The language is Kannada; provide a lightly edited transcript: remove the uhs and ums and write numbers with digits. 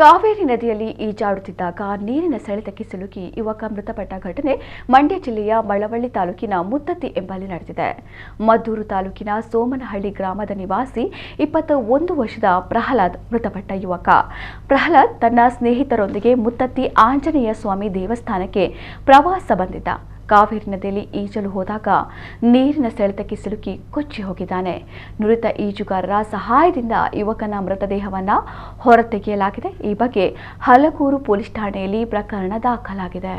ಕಾವೇರಿ ನದಿಯಲ್ಲಿ ಈಜಾಡುತ್ತಿದ್ದಾಗ ನೀರಿನ ಸೆಳೆತಕ್ಕೆ ಸಿಲುಕಿ ಯುವಕ ಮೃತಪಟ್ಟ ಘಟನೆ ಮಂಡ್ಯ ಜಿಲ್ಲೆಯ ಮಳವಳ್ಳಿ ತಾಲೂಕಿನ ಮುತ್ತತ್ತಿ ಎಂಬಲ್ಲಿ ನಡೆದಿದೆ. ಮದ್ದೂರು ತಾಲೂಕಿನ ಸೋಮನಹಳ್ಳಿ ಗ್ರಾಮದ ನಿವಾಸಿ 21 ವರ್ಷದ ಪ್ರಹ್ಲಾದ್ ಮೃತಪಟ್ಟ ಯುವಕ. ಪ್ರಹ್ಲಾದ್ ತನ್ನ ಸ್ನೇಹಿತರೊಂದಿಗೆ ಮುತ್ತತ್ತಿ ಆಂಜನೇಯ ಸ್ವಾಮಿ ದೇವಸ್ಥಾನಕ್ಕೆ ಪ್ರವಾಸ ಬಂದಿದ್ದ. ಕಾವೇರಿ ನದಿಯಲ್ಲಿ ಈಜಲು ಹೋದಾಗ ನೀರಿನ ಸೆಳೆತಕ್ಕೆ ಸಿಲುಕಿ ಕೊಚ್ಚಿ ಹೋಗಿದ್ದಾನೆ. ನುರಿತ ಈಜುಗಾರರ ಸಹಾಯದಿಂದ ಯುವಕನ ಮೃತದೇಹವನ್ನು ಹೊರತೆಗೆಯಲಾಗಿದೆ. ಈ ಬಗ್ಗೆ ಹಲಗೂರು ಪೊಲೀಸ್ ಠಾಣೆಯಲ್ಲಿ ಪ್ರಕರಣ ದಾಖಲಾಗಿದೆ.